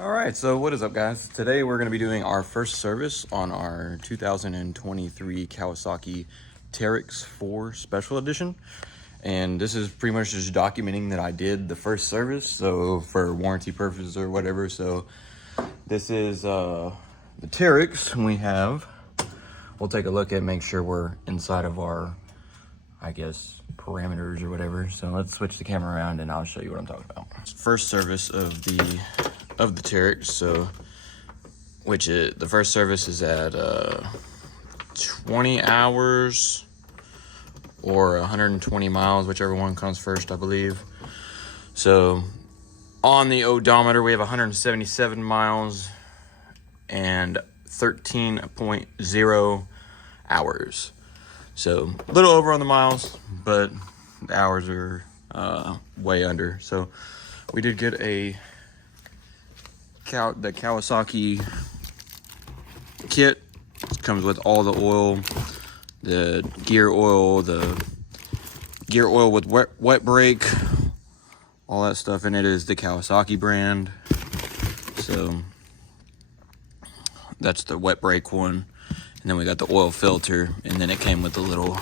All right, so what is up, guys? Today we're going to be doing our first service on our 2023 Kawasaki Teryx 4 Special Edition. And this is pretty much just documenting that I did the first service, so for warranty purposes or whatever. So this is the Teryx we'll take a look at, make sure we're inside of our, I guess, parameters or whatever. So let's switch the camera around and I'll show you what I'm talking about. First service of the Teryx, so the first service is at 20 hours or 120 miles, whichever one comes first, I believe. So on the odometer, we have 177 miles and 13.0 hours. So a little over on the miles, but the hours are way under. So we did get the Kawasaki kit. It comes with all the oil, the gear oil with wet brake, all that stuff in it is the Kawasaki brand. So that's the wet brake one. And then we got the oil filter, and then it came with a little,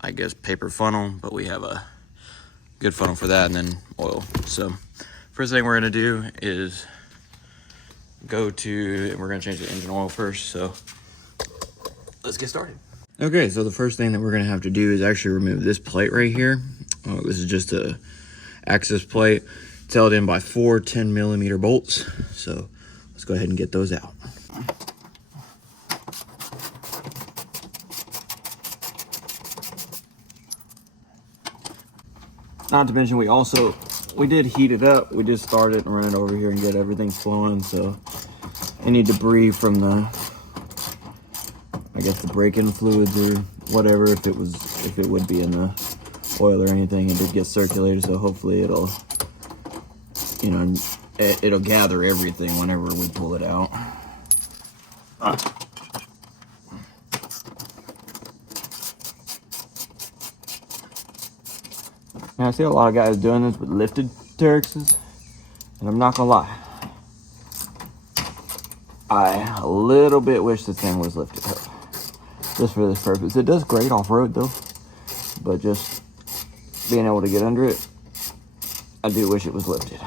I guess, paper funnel, but we have a good funnel for that, and then oil. So first thing we're gonna do is we're gonna change the engine oil first, so let's get started. Okay, so the first thing that we're gonna have to do is actually remove this plate right here. This is just a access plate. It's held in by 4 10mm bolts. So let's go ahead and get those out. Not to mention, we did heat it up. We did start it and run it over here and get everything flowing. So any debris from the break-in fluids or whatever, if it would be in the oil or anything, it did get circulated. So hopefully it'll gather everything whenever we pull it out. Now I see a lot of guys doing this with lifted Teryxes, and I'm not gonna lie, I a little bit wish this thing was lifted up, just for this purpose. It does great off-road though, but just being able to get under it, I do wish it was lifted.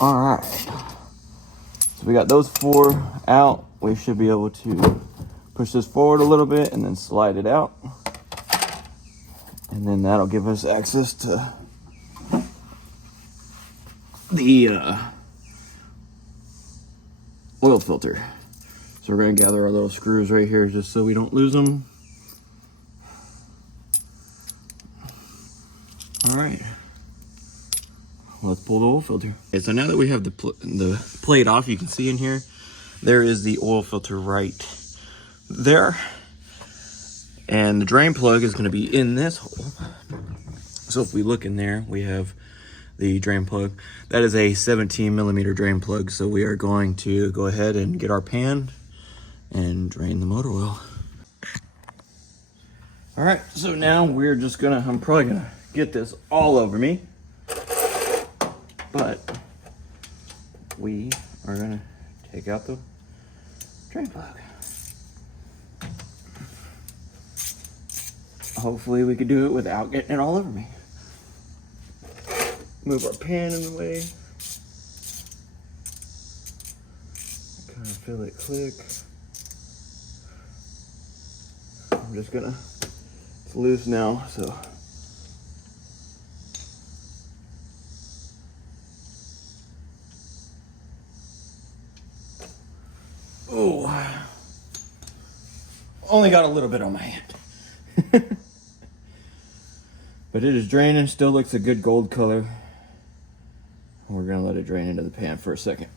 Alright, so we got those 4 out. We should be able to push this forward a little bit and then slide it out. And then that'll give us access to the oil filter. So we're going to gather our little screws right here just so we don't lose them. All right, let's pull the oil filter. Okay, so now that we have the plate off, you can see in here, there is the oil filter right there. And the drain plug is going to be in this hole. So if we look in there, we have the drain plug. That is a 17mm drain plug. So we are going to go ahead and get our pan and drain the motor oil. All right, so now we're just I'm probably gonna get this all over me, but we are gonna take out the drain plug. Hopefully we could do it without getting it all over me. Move our pan in the way. Kind of feel it click. I'm just gonna, it's loose now, so. Oh, only got a little bit on my hand. But it is draining, still looks a good gold color. We're gonna let it drain into the pan for a second.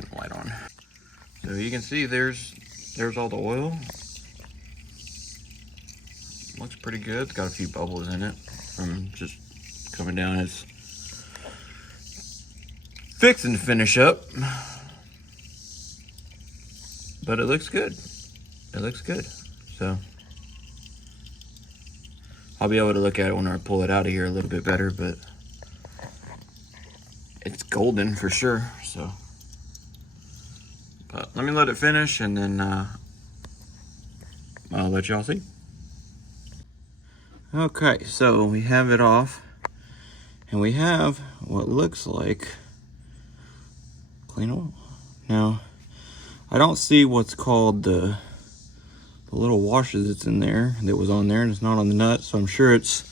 turn the light on. So you can see there's all the oil. Looks pretty good. It's got a few bubbles in it from just coming down. It's fixing to finish up, but it looks good. It looks good. So I'll be able to look at it when I pull it out of here a little bit better, but it's golden for sure. So, but let me let it finish, and then I'll let y'all see. Okay, so we have it off, and we have what looks like clean oil. Now, I don't see what's called the little washer that's in there, that was on there, and it's not on the nut, so I'm sure it's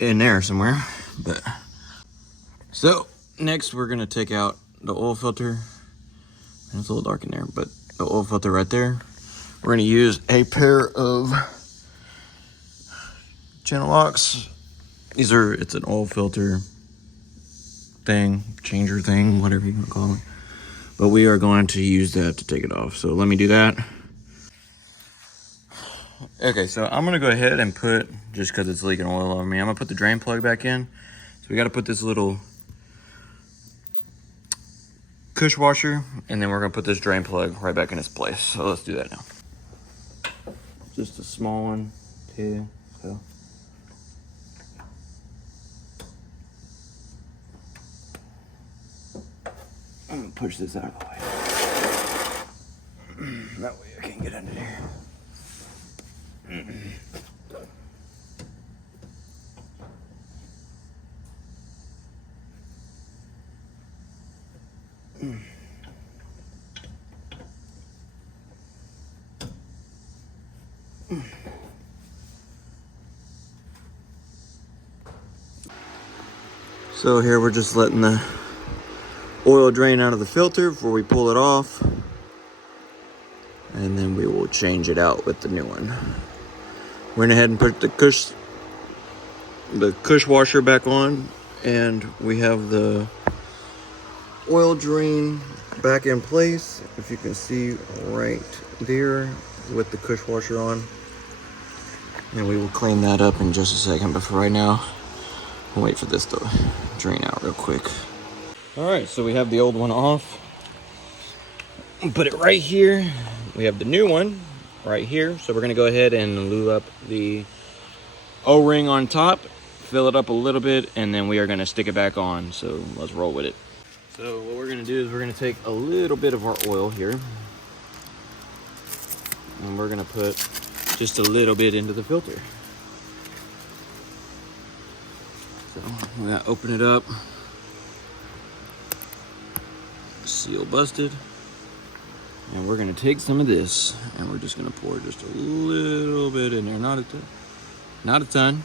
in there somewhere. But so next we're gonna take out the oil filter, and it's a little dark in there, but the oil filter right there. We're gonna use a pair of channel locks. It's an oil filter thing, changer thing, whatever you want to call it. But we are going to use that to take it off. So let me do that. Okay, so I'm gonna go ahead and put, just because it's leaking oil over me, I'm gonna put the drain plug back in. So we gotta put this little cush washer, and then we're gonna put this drain plug right back in its place. So let's do that now. Just a small one too, so. I'm gonna push this out of the way. That way I can't get under there. So here we're just letting the oil drain out of the filter before we pull it off, and then we will change it out with the new one. Went ahead and put the cush washer back on, and we have the oil drain back in place, if you can see right there, with the cush washer on. And we will clean that up in just a second, but for right now I'll wait for this to drain out real quick. Alright, so we have the old one off. Put it right here. We have the new one right here. So we're gonna go ahead and lube up the O-ring on top, fill it up a little bit, and then we are gonna stick it back on. So let's roll with it. So what we're gonna do is we're gonna take a little bit of our oil here, and we're gonna put just a little bit into the filter. So we're gonna open it up. Seal busted, and we're gonna take some of this, and we're just gonna pour just a little bit in there, not a ton,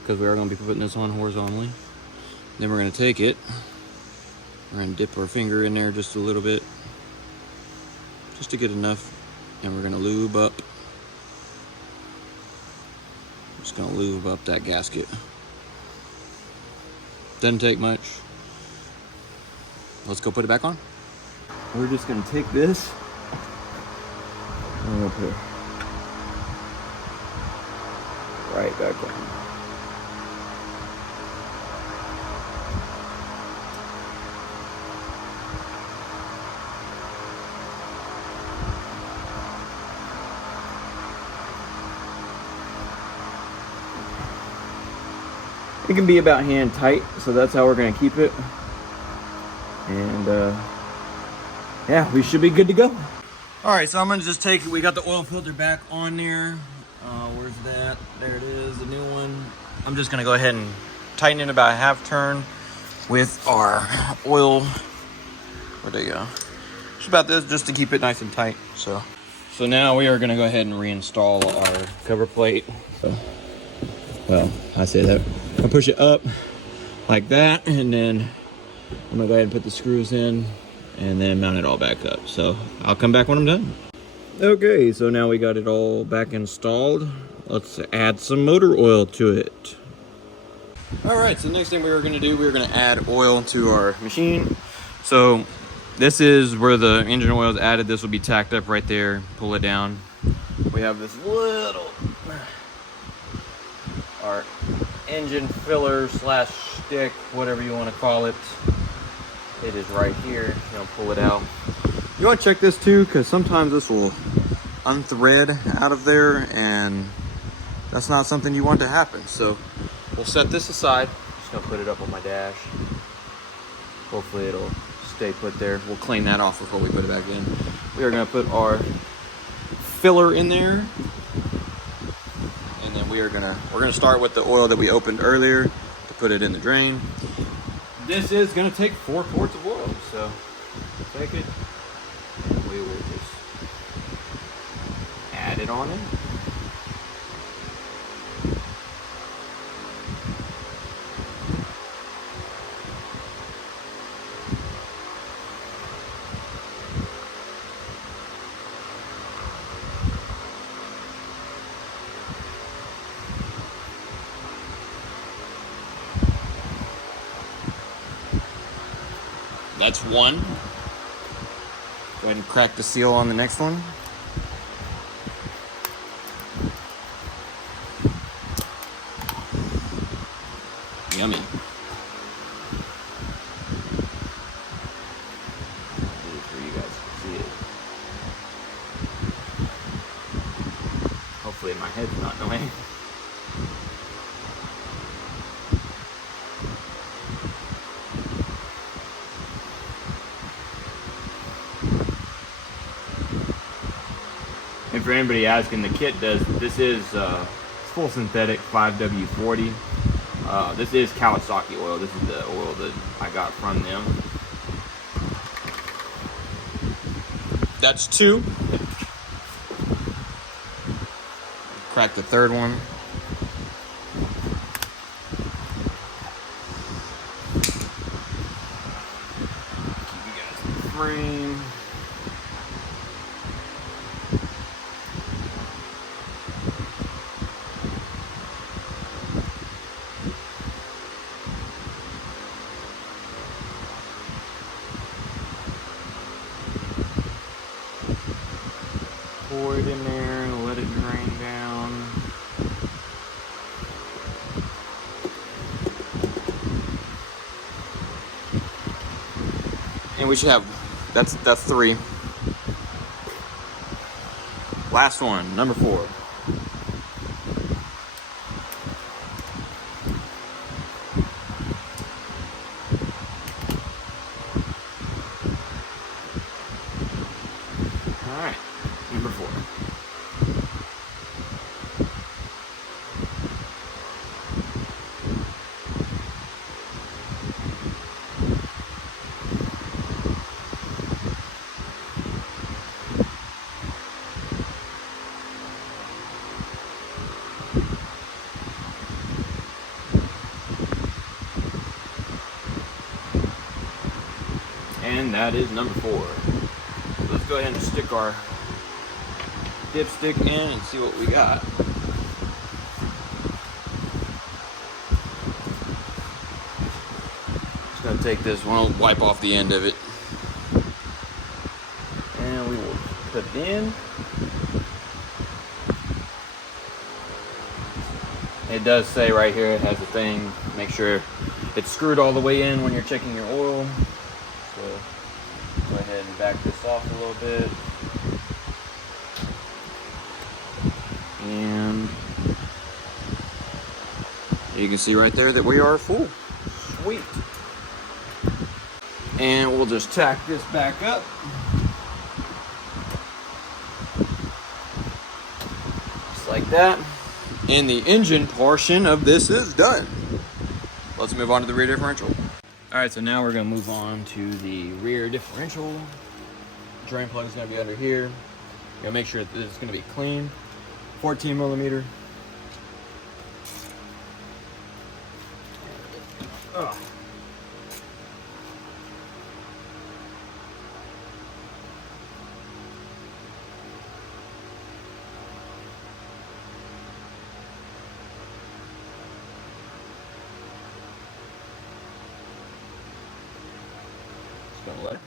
because we are gonna be putting this on horizontally. Then we're gonna take it, we're gonna dip our finger in there just a little bit, just to get enough, and we're gonna lube up. Just gonna lube up that gasket. Doesn't take much. Let's go put it back on. We're just gonna take this, and we're gonna put it right back on. It can be about hand tight, so that's how we're gonna keep it. And yeah, we should be good to go. All right, so I'm gonna just take it. We got the oil filter back on there. Where's that? There it is, the new one. I'm just gonna go ahead and tighten it about a half turn with our oil. Where'd they go? Just about this, just to keep it nice and tight. So now we are gonna go ahead and reinstall our cover plate. So, well, I say that. I push it up like that, and then I'm gonna go ahead and put the screws in and then mount it all back up. So I'll come back when I'm done. Okay, so now we got it all back installed. Let's add some motor oil to it. All right, so the next thing we were gonna do, we were gonna add oil to our machine. So This is where the engine oil is added. This will be tacked up right there. Pull it down. We have this little, our engine filler slash stick, whatever you want to call it. It is right here. You know, pull it out. You want to check this too, because sometimes this will unthread out of there, and that's not something you want to happen. So we'll set this aside. Just gonna put it up on my dash. Hopefully it'll stay put there. We'll clean that off before we put it back in. We are gonna put our filler in there, and then we're gonna start with the oil that we opened earlier to put it in the drain. This is gonna take 4 quarts of oil, so take it and we will just add it on in. That's one. Go ahead and crack the seal on the next one. Yummy. Where you guys can see it. Hopefully my head's not in the way. And for anybody asking, the kit this is full synthetic 5W40. This is Kawasaki oil. This is the oil that I got from them. That's 2. Crack the third one. Keep you guys in the frame. Pour it in there and let it drain down. And we should have, that's 3. Last one, number 4. All right, number 4. And that is number 4. Let's go ahead and stick our dipstick in and see what we got. Just gonna take this one, wipe off the end of it, and we will put it in. It does say right here it has a thing. Make sure it's screwed all the way in when you're checking your oil. So go ahead and back this off a little bit. And you can see right there that we are full. Sweet. And we'll just tack this back up. Just like that. And the engine portion of this is done. Let's move on to the rear differential. All right, so now we're gonna move on to the rear differential. Drain plug is gonna be under here. You're gonna make sure that this is gonna be clean. 14 millimeter. Ugh. Just gonna let it.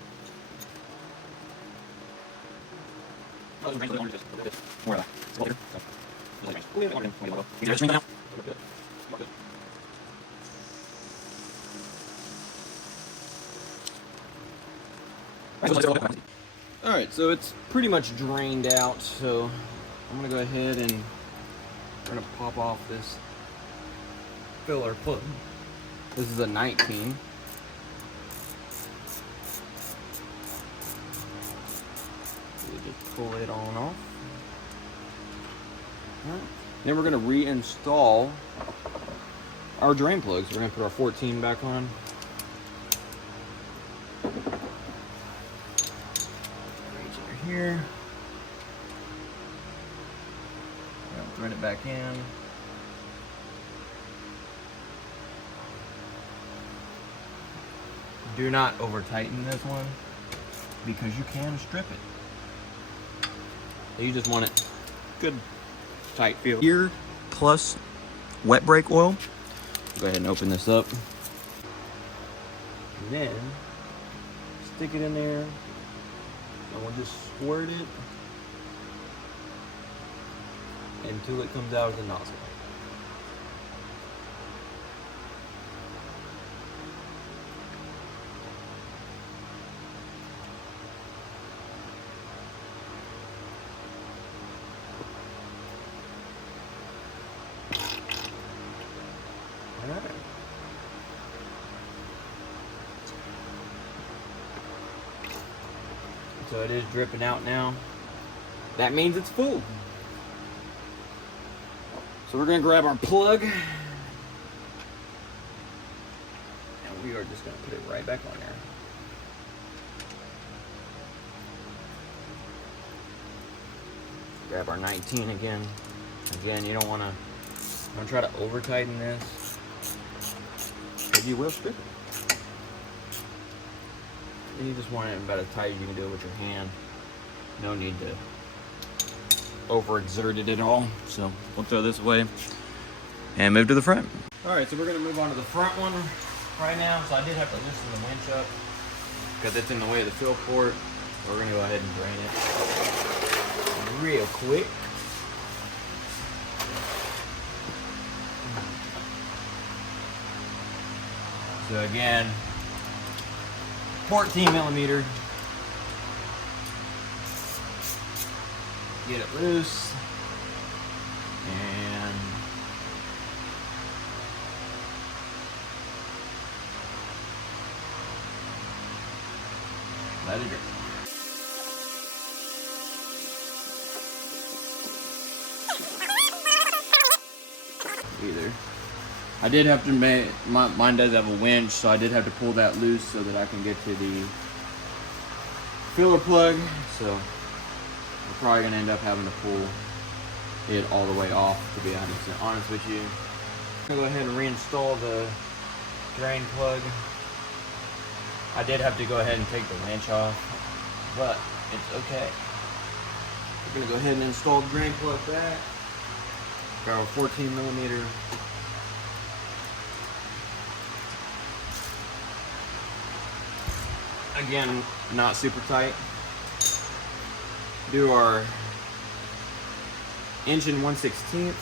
Alright, so it's pretty much drained out, so I'm gonna go ahead and we're gonna pop off this filler plug. This is a 19. We'll just pull it on off. Alright. Then we're gonna reinstall our drain plugs. We're gonna put our 14 back on. Here. Thread it back in. Do not over tighten this one because you can strip it. You just want it good tight feel. Here plus wet brake oil. Go ahead and open this up. And then stick it in there. And we'll just squirt it until it comes out of the nozzle. All right. So it is dripping out now. That means it's full. So we're gonna grab our plug and we are just gonna put it right back on there. Grab our 19 again. Again, you don't try to over tighten this because you will strip it. And you just want it about as tight as you can do it with your hand. No need to overexert it at all. So we'll throw this away and move to the front. All right, so we're gonna move on to the front one right now. So I did have to loosen the winch up because it's in the way of the fill port. We're gonna go ahead and drain it real quick. So again, 14 millimeter. Get it loose and let it drip. Either. I did have to make, mine does have a winch, so I did have to pull that loose so that I can get to the filler plug. So we're probably gonna end up having to pull it all the way off, to be honest with you. I'm gonna go ahead and reinstall the drain plug. I did have to go ahead and take the winch off, but it's okay. We're gonna go ahead and install the drain plug back. Got our 14 millimeter. Again, not super tight. Do our 1 1/16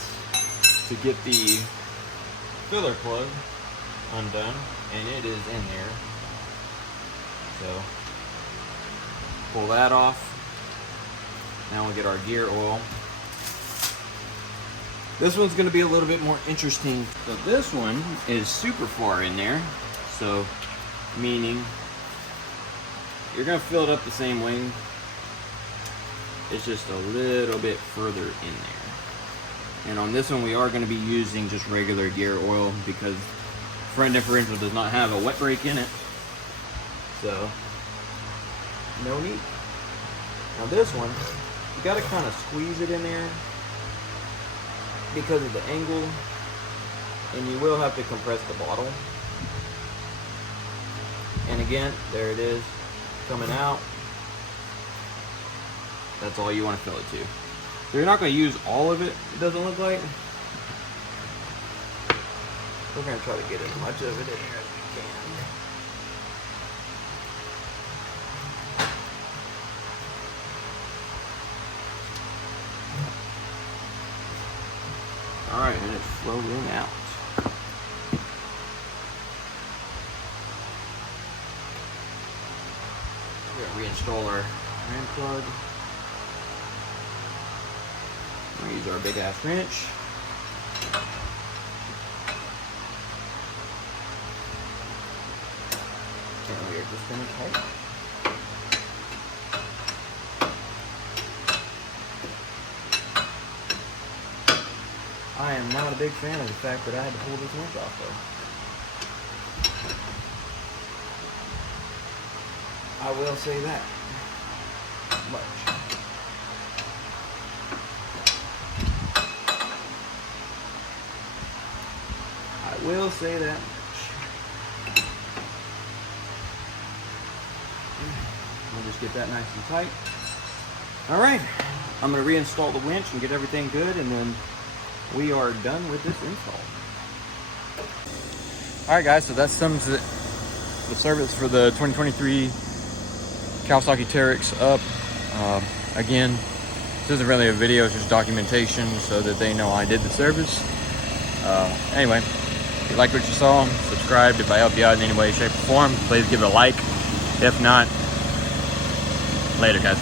to get the filler plug undone, and it is in there. So pull that off. Now we'll get our gear oil. This one's going to be a little bit more interesting. So this one is super far in there, so meaning you're going to fill it up the same way. It's just a little bit further in there. And on this one we are going to be using just regular gear oil because front differential does not have a wet brake in it. So no need. Now this one, you got to kind of squeeze it in there because of the angle, and you will have to compress the bottle. And again, there it is coming out. That's all you want to fill it to. So you're not going to use all of it, it doesn't look like. We're going to try to get as much of it in here as we can. All right, and it's flowing out. We're gonna reinstall our ram plug. We're gonna use our big ass wrench. And we are just gonna tighten. I am not a big fan of the fact that I had to pull this wrench off though. I will say that much. I will say that much. We'll just get that nice and tight. Alright, I'm going to reinstall the winch and get everything good, and then we are done with this install. Alright guys, so that sums the service for the 2023 Kawasaki Teryx up. Again, this isn't really a video, it's just documentation so that they know I did the service. Anyway, if you like what you saw, subscribe. If I helped you out in any way, shape, or form, please give it a like. If not, later guys.